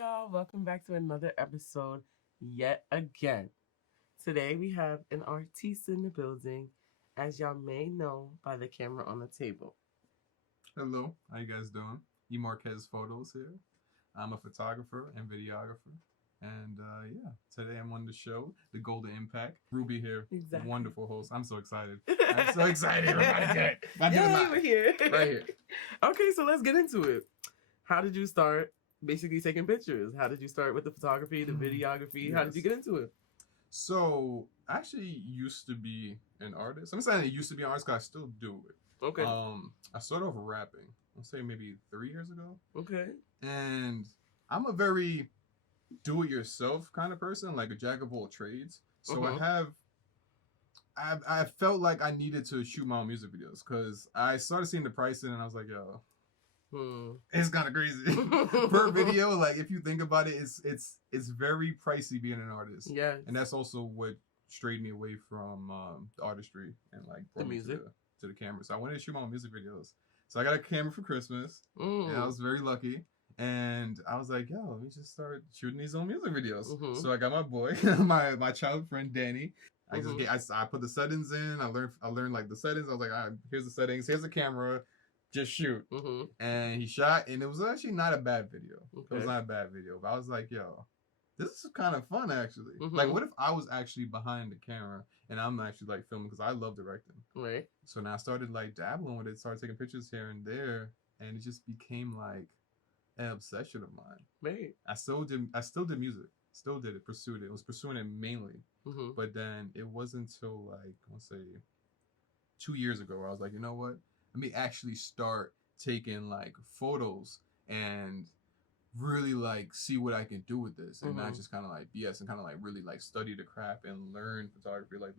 y'all, welcome back to another episode yet again. Today we have an artiste in the building, as y'all may know by the camera on the table. Hello, how you guys doing? EMarquezPhotos here. I'm a photographer and videographer. And yeah, today I'm on the show, The Golden Impact. Ruby here, Exactly. Wonderful host. I'm so excited. I'm so excited. Yeah, you were here. Right here. Okay, so let's get into it. How did you start basically taking pictures? How did you start with the photography, the videography? Yes. How did you get into it? So, I actually used to be an artist. I'm saying I used to be an artist because I still do it. Okay. I started off rapping, I'll say maybe 3 years ago. Okay. And I'm a very do-it-yourself kind of person, like a jack of all trades. So I felt like I needed to shoot my own music videos because I started seeing the pricing and I was like, yo, it's kind of crazy per video. Like if you think about it, it's very pricey being an artist. Yeah. And that's also what strayed me away from the artistry and like the music to the camera. So I wanted to shoot my own music videos. So I got a camera for Christmas, and I was very lucky. And I was like, yo, let me just start shooting these own music videos. So I got my boy, my childhood friend Danny. I put the settings in. I learned like the settings. I was like, all right, here's the settings. Here's the camera. Just shoot. And he shot, and it was actually not a bad video. Okay. It was not a bad video. But I was like, yo, this is kind of fun actually. Like, what if I was actually behind the camera and I'm actually like filming because I love directing. Right. So now I started like dabbling with it, started taking pictures here and there, and it just became like an obsession of mine. Right. I still did music. Still did it, pursued it. I was pursuing it mainly. But then it wasn't until like, let's say 2 years ago where I was like, you know what? Let me actually start taking like photos and really like see what I can do with this and not just kind of like BS and kind of like really like study the craft and learn photography, like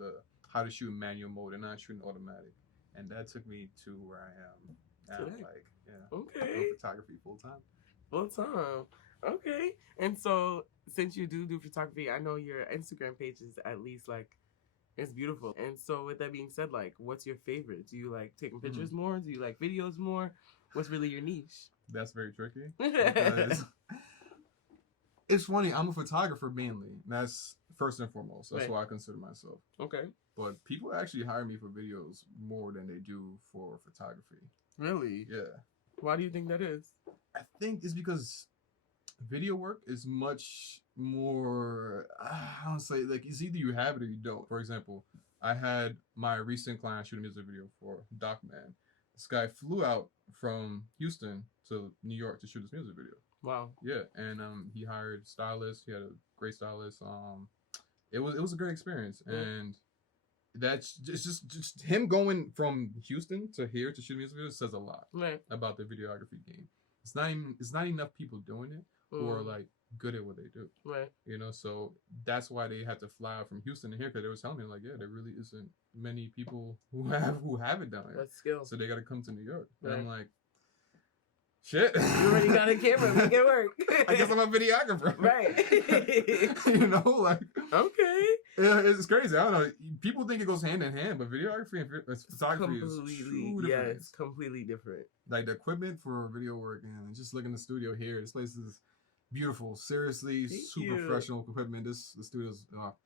how to shoot in manual mode and not shooting automatic. And that took me to where I am now. Today. Like, yeah. Okay. Photography full time. Full time. Okay. And so since you do photography, I know your Instagram page is at least like, it's beautiful. And so with that being said, like, what's your favorite? Do you like taking pictures more? Do you like videos more? What's really your niche? That's very tricky. Because it's funny, I'm a photographer mainly. That's first and foremost. That's what I consider myself. Okay. But people actually hire me for videos more than they do for photography. Really? Yeah. Why do you think that is? I think it's because video work is much more, I don't say, like, it's either you have it or you don't. For example, I had my recent client shoot a music video for Doc Man. This guy flew out from Houston to New York to shoot this music video. Wow. Yeah, and he hired stylists. He had a great stylist. It was a great experience, and that's just him going from Houston to here to shoot music videos says a lot about the videography game. It's not enough people doing it who are like good at what they do. Right. You know, so that's why they had to fly out from Houston to here because they were telling me like, yeah, there really isn't many people who have it down here. That's skill. So they got to come to New York. And I'm like, shit. You already got a camera. Make it work. I guess I'm a videographer. Right. You know, like. Okay. It's crazy. I don't know. People think it goes hand in hand, but videography and photography is two different things. It's completely different. Like the equipment for video work and just look in the studio here. This place is beautiful. Seriously, super professional equipment. The studio's beautiful.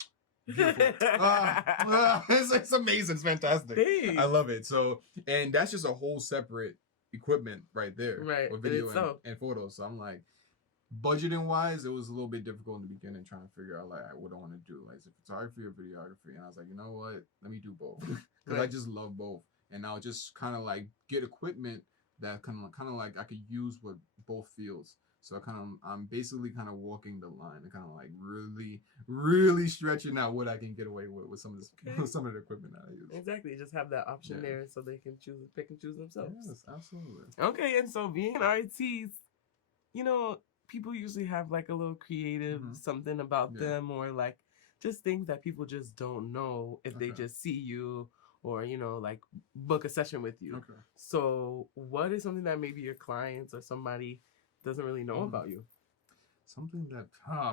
It's amazing. It's fantastic. Thanks. I love it. So, and that's just a whole separate equipment right there. Right. With video and photos. So I'm like, budgeting wise, it was a little bit difficult in the beginning trying to figure out like what I want to do. Like, is it photography or videography? And I was like, you know what? Let me do both. Because I just love both. And I'll just kind of like get equipment that kind of like I could use with both fields. So I'm basically kind of walking the line and kind of like really stretching out what I can get away with some of this, some of the equipment that I use. Exactly, just have that option there so they can pick and choose themselves. Yes, absolutely. Okay, and so being an artist, you know, people usually have like a little creative something about them or like just things that people just don't know if they just see you or, you know, like book a session with you. Okay. So what is something that maybe your clients or somebody doesn't really know about you? Something that,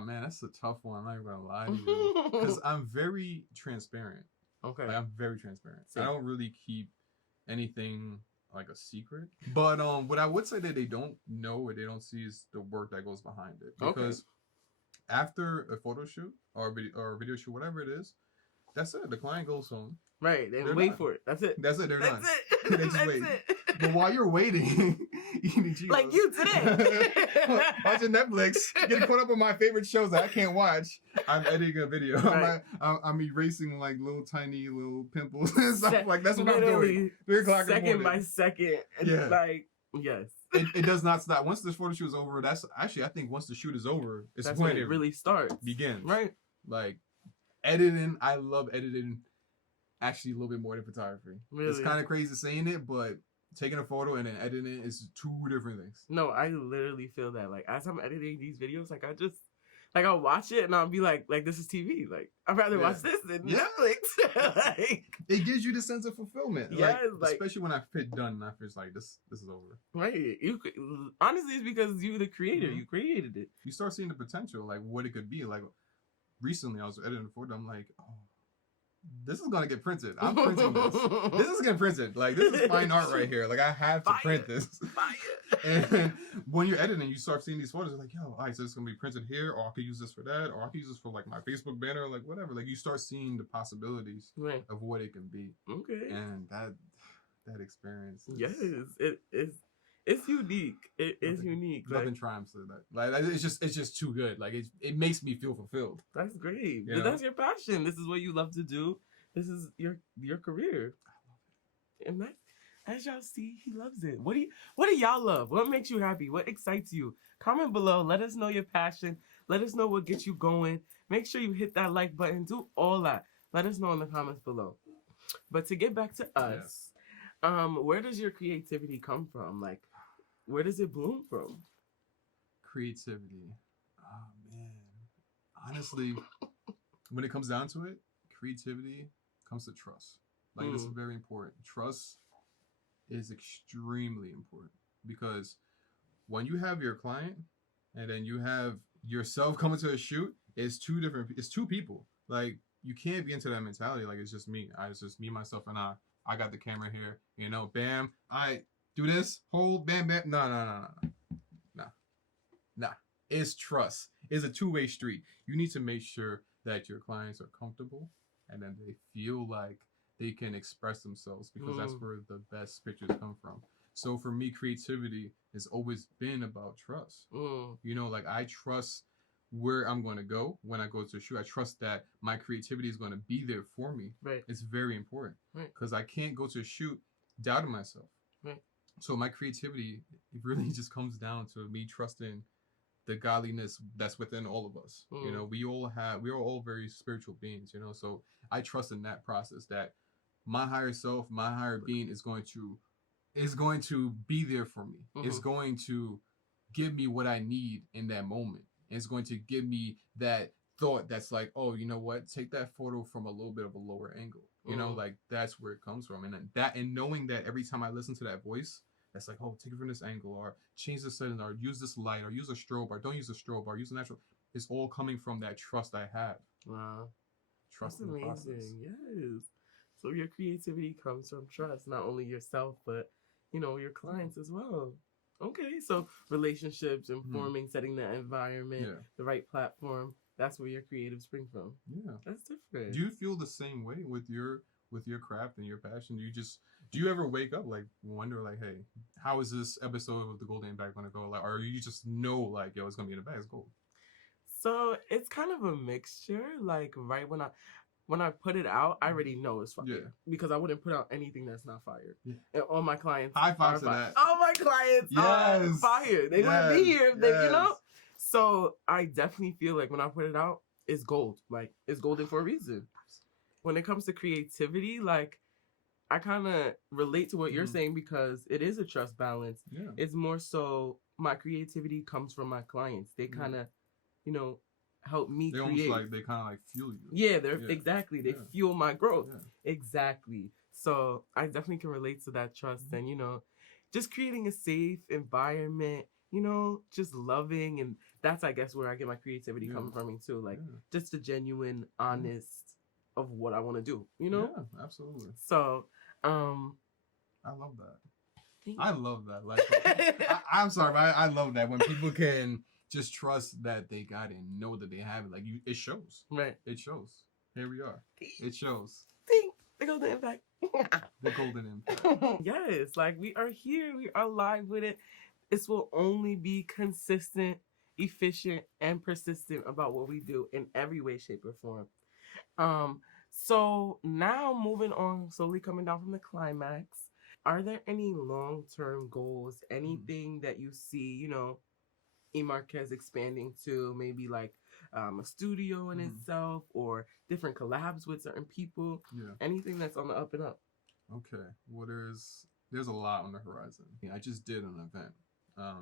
man, that's a tough one. I'm not even gonna lie to you. Because I'm very transparent. Okay. Like, I'm very transparent. Same. I don't really keep anything like a secret. But what I would say that they don't know or they don't see is the work that goes behind it. Because after a photo shoot or a video shoot, whatever it is, that's it. The client goes home. Right. They wait for it. That's it. That's it. They're done. It. They just wait. But while you're waiting, eating Cheetos. Like you today. Watching Netflix, getting caught up on my favorite shows that I can't watch. I'm editing a video. Right. I'm erasing like little tiny little pimples and stuff like that's what I'm doing. 3 o'clock in the morning. Second by second. Yeah. Like, yes. It does not stop. Once this photo shoot is over, that's actually I think once the shoot is over, that's when it really starts. Begins. Right. Like editing, I love editing actually a little bit more than photography. Really? It's kind of crazy saying it, but taking a photo and then editing it is 2 different things. No, I literally feel that. Like, as I'm editing these videos, like, I just, like, I'll watch it and I'll be like, this is TV. Like, I'd rather watch this than Netflix. Like, it gives you the sense of fulfillment. Yeah, like, especially when I fit done and I feel like this is over. Right. Honestly, it's because you're the creator. Mm-hmm. You created it. You start seeing the potential, like, what it could be. Like, recently I was editing a photo. I'm like, oh, this is gonna get printed. I'm printing this. This is getting printed. Like, this is fine art right here. Like, I have to print this. And when you're editing, you start seeing these photos. You're like, yo, all right, so it's gonna be printed here, or I could use this for that, or I could use this for like my Facebook banner, like whatever. Like, you start seeing the possibilities of what it can be. Okay. And that experience. Yes, it is. It's unique. It is unique. Nothing triumphs to that. Like, it's just too good. Like, it makes me feel fulfilled. That's great. But that's your passion. This is what you love to do. This is your career. And that, as y'all see, he loves it. What do y'all love? What makes you happy? What excites you? Comment below. Let us know your passion. Let us know what gets you going. Make sure you hit that like button. Do all that. Let us know in the comments below. But to get back to us, where does your creativity come from? Like, where does it bloom from? Creativity. Oh, man. Honestly, when it comes down to it, creativity comes to trust. Like, this is very important. Trust is extremely important because when you have your client and then you have yourself coming to a shoot, it's two people. Like, you can't be into that mentality. Like, it's just me. It's just me, myself, and I. I got the camera here. You know, bam. I do this. Hold, bam, bam. No. It's trust. It's a two-way street. You need to make sure that your clients are comfortable and then they feel like they can express themselves because that's where the best pictures come from. So for me, creativity has always been about trust. You know, like, I trust where I'm going to go when I go to a shoot. I trust that my creativity is going to be there for me. Right. It's very important because I can't go to a shoot doubting myself. Right. So my creativity, it really just comes down to me trusting the godliness that's within all of us. You know, we are all very spiritual beings, you know, so I trust in that process that my higher self, my higher being is going to be there for me. It's going to give me what I need in that moment. It's going to give me that thought that's like, oh, you know what? Take that photo from a little bit of a lower angle. You know, like, that's where it comes from. And knowing that every time I listen to that voice, that's like, oh, take it from this angle, or change the settings, or use this light, or use a strobe, or don't use a strobe, or use a natural. It's all coming from that trust I have. Wow. Trust in the process. Yes. So your creativity comes from trust, not only yourself, but, you know, your clients as well. Okay, so relationships, informing, setting the environment, the right platform. That's where your creatives spring from. Yeah, that's different. Do you feel the same way with your craft and your passion? Do you ever wake up like wonder like, hey, how is this episode of the Golden Bag gonna go? Like, or you just know like, yo, it's gonna be in the bag, it's gold. So it's kind of a mixture. Like, right when I put it out, I already know it's fire because I wouldn't put out anything that's not fire. Yeah. And all my clients, high five to that. All my clients are fire. They wouldn't be here if they, you know. So I definitely feel like when I put it out, it's gold. Like, it's golden for a reason. When it comes to creativity, like, I kind of relate to what you're saying because it is a trust balance. Yeah. It's more so my creativity comes from my clients. They kind of, you know, help me create. Almost like they kind of like fuel you. Yeah, exactly. They fuel my growth. Yeah. Exactly. So I definitely can relate to that trust and, you know, just creating a safe environment, you know, just loving. And that's, I guess, where I get my creativity coming from too. Like, just the genuine, honest of what I want to do, you know? Yeah, absolutely. So, I love that. I love that. Like, I'm sorry, but I love that when people can just trust that they got it and know that they have it. Like, it shows. Right. It shows. Here we are. It shows. Ding. The golden impact. The golden impact. Yes, like we are here. We are live with it. This will only be consistent, efficient, and persistent about what we do in every way, shape, or form. So now moving on, slowly coming down from the climax. Are there any long-term goals? Anything that you see, you know, EMarquez expanding to maybe like a studio in itself or different collabs with certain people? Yeah. Anything that's on the up and up? Okay. Well, there's a lot on the horizon. I just did an event.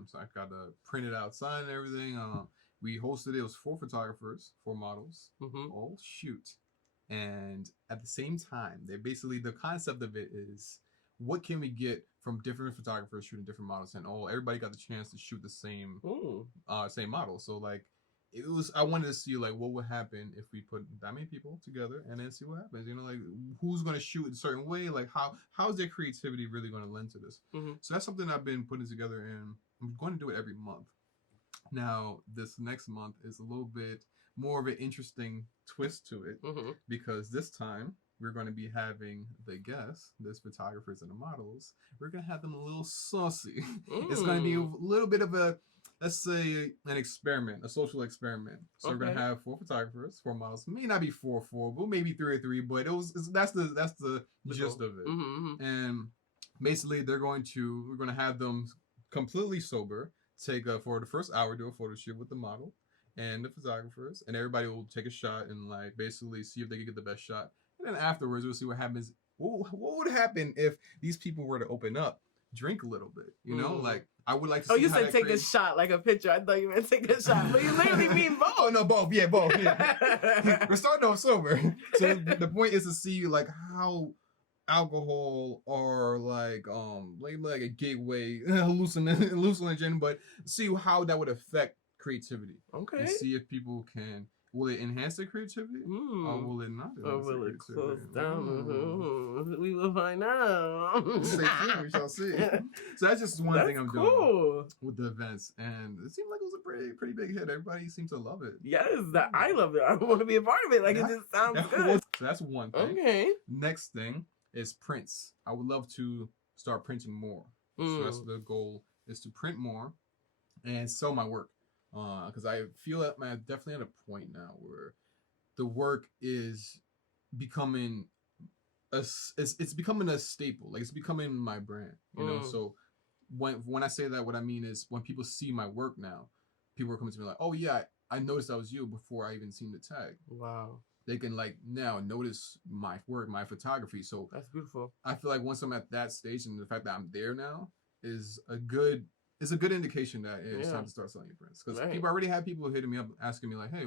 So I got a printed out sign and everything. We hosted it was 4 photographers, 4 models. All shoot. And at the same time, they basically the concept of it is what can we get from different photographers shooting different models, and everybody got the chance to shoot the same same model. So like I wanted to see like what would happen if we put that many people together and then see what happens. You know, like who's gonna shoot in a certain way, like how's their creativity really gonna lend to this? So that's something I've been putting together, and I'm going to do it every month. Now this next month is a little bit more of an interesting twist to it because this time we're going to be having the guests, the photographers and the models. We're going to have them a little saucy. It's going to be a little bit of a, let's say, an experiment, a social experiment. So we're going to have 4 photographers, 4 models. May not be 4, but maybe 3 or 3. But that's the gist of it. And basically, we're going to have them completely sober. Take for the first hour, do a photo shoot with the model and the photographers, and everybody will take a shot and like basically see if they can get the best shot. And then afterwards, we'll see what happens. What would happen if these people were to open up, drink a little bit? You know, like I would like to. Oh, you said take a shot, like a picture. I thought you meant take a shot, but you literally mean both. Oh no, both. Yeah, both. Yeah. We're starting off sober, so the point is to see like how alcohol or like a gateway hallucinogen, but see how that would affect creativity. Okay. And see if people can. Will it enhance their creativity, or will it not? Or will it close down? We will find out. Stay tuned, we shall see. So that's just one thing I'm doing with the events, and it seemed like it was a pretty big hit. Everybody seems to love it. Yes, I love it. I want to be a part of it. Like it just sounds good. So that's one thing. Okay. Next thing is prints. I would love to start printing more. So that's the goal: is to print more and sell my work. Because I feel that I'm definitely at a point now where the work is becoming it's becoming a staple. Like it's becoming my brand, you know. So when I say that, what I mean is when people see my work now, people are coming to me like, "Oh yeah, I noticed that was you before I even seen the tag." Wow. They can like now notice my work, my photography. So that's beautiful. I feel like once I'm at that stage, and the fact that I'm there now is a good indication that it's time to start selling your prints. Because people already have people hitting me up asking me like, "Hey,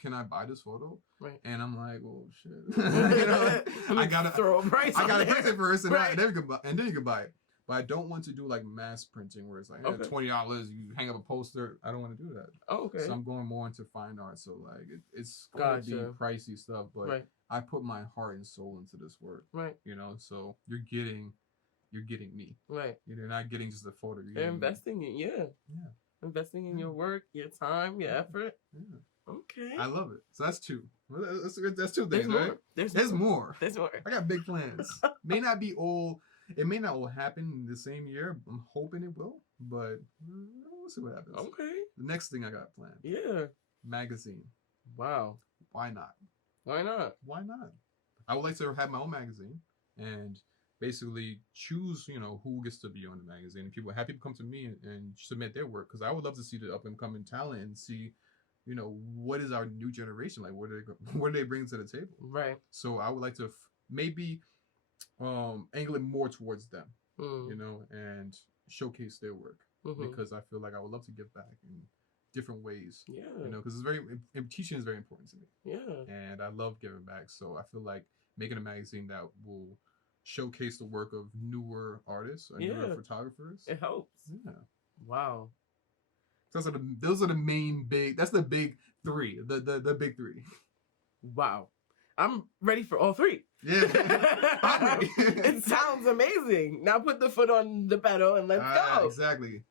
can I buy this photo?" Right. And I'm like, "Well, shit." You know, I gotta throw a price. I gotta print it first, and then you can buy it. But I don't want to do like mass printing where it's like $20, you hang up a poster. I don't want to do that. Oh, okay. So I'm going more into fine art. So like it's going to be pricey stuff, but I put my heart and soul into this work. Right. You know, so you're getting me. Right. You're not getting just a photo. You're investing in investing in your work, your time, your effort. Yeah. Okay. I love it. So that's 2. That's 2 things, right? There's more. There's more. I got big plans. It may not all happen in the same year. I'm hoping it will, but we'll see what happens. Okay. The next thing I got planned. Yeah. Magazine. Wow. Why not? Why not? Why not? I would like to have my own magazine and basically choose, you know, who gets to be on the magazine. And people come to me and submit their work, because I would love to see the up and coming talent and see, you know, what is our new generation like? What do they bring to the table? Right. So I would like to maybe angle it more towards them, you know, and showcase their work, because I feel like I would love to give back in different ways. Yeah. You know, because teaching is very important to me. Yeah. And I love giving back. So I feel like making a magazine that will showcase the work of newer artists or newer photographers. It helps. Yeah. Wow. Those are the main big. That's the big 3. The big 3. Wow. I'm ready for all three. Yeah. I'm ready. It sounds amazing. Now put the foot on the pedal and let's go. Exactly.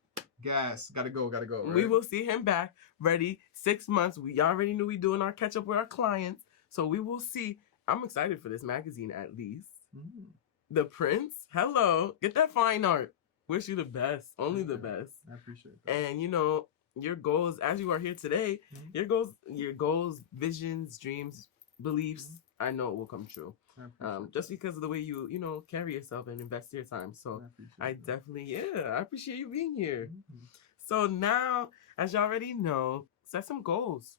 Gas. Gotta go. Right? We will see him back ready 6 months. We already knew we doing our catch up with our clients. So we will see. I'm excited for this magazine at least. Mm. The Prince, hello. Get that fine art. Wish you the best. Only the best. I appreciate that. And you know, your goals as you are here today, your goals, visions, dreams, beliefs, I know it will come true. Just because of the way you carry yourself and invest your time. So I definitely, I appreciate you being here. Mm-hmm. So now, as you already know, set some goals.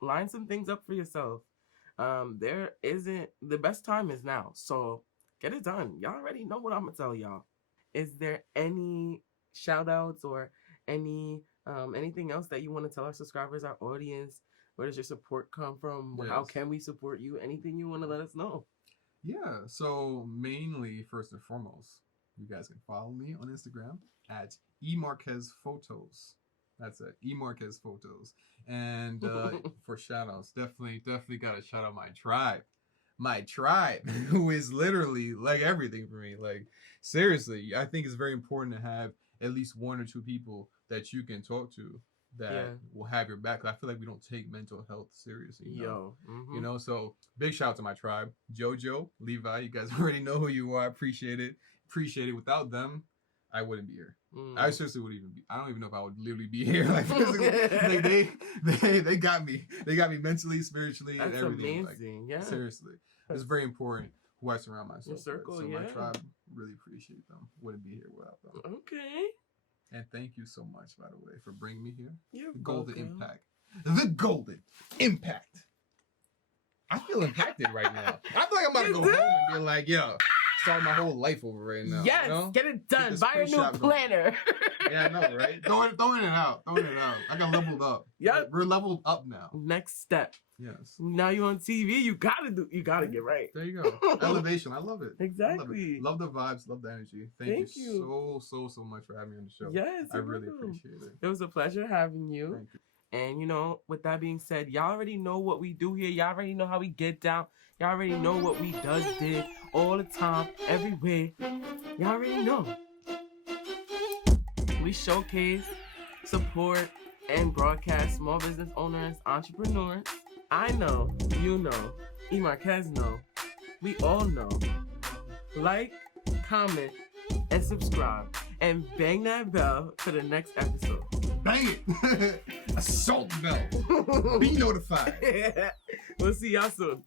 Line some things up for yourself. The best time is now. So get it done. Y'all already know what I'm gonna tell y'all. Is there any shout outs or anything else that you want to tell our subscribers, our audience? Where does your support come from? Yes. How can we support you? Anything you want to let us know? Yeah, so mainly, first and foremost, you guys can follow me on Instagram at EMarquezPhotos. That's it, EMarquezPhotos. And for shout outs, definitely got to shout out my tribe. My tribe, who is literally like everything for me. Like, seriously, I think it's very important to have at least one or two people that you can talk to that will have your back. I feel like we don't take mental health seriously. You know, so big shout out to my tribe, Jojo, Levi. You guys already know who you are. Appreciate it. Without them, I wouldn't be here. I seriously wouldn't even be. I don't even know if I would literally be here. Like, physically. they got me. They got me mentally, spiritually, That's and everything. amazing. Like, seriously, it's very important who I surround myself with. Circle, so my tribe, really appreciate them. Wouldn't be here without them. Okay. And thank you so much, by the way, for bringing me here. You're Golden welcome. Impact. The Golden Impact. I feel impacted right now. I feel like I'm about to go home and be like, yo, start my whole life over right now. Yes, get it done. Buy a new planner. Yeah, I know, right? Throwing it out. I got leveled up. Yep. We're leveled up now. Next step. Yes. Now you're on TV. You gotta get right. There you go. Elevation. I love it. Exactly. Love the vibes. Love the energy. Thank you so much for having me on the show. Yes. I really appreciate it. It was a pleasure having you. Thank you. And with that being said, y'all already know what we do here. Y'all already know how we get down. Y'all already know what we did all the time, everywhere. Y'all already know. We showcase, support, and broadcast small business owners, entrepreneurs. I know, you know, EMarquez know, we all know. Like, comment, and subscribe, and bang that bell for the next episode. Bang it! Assault bell. Be notified. We'll see y'all soon.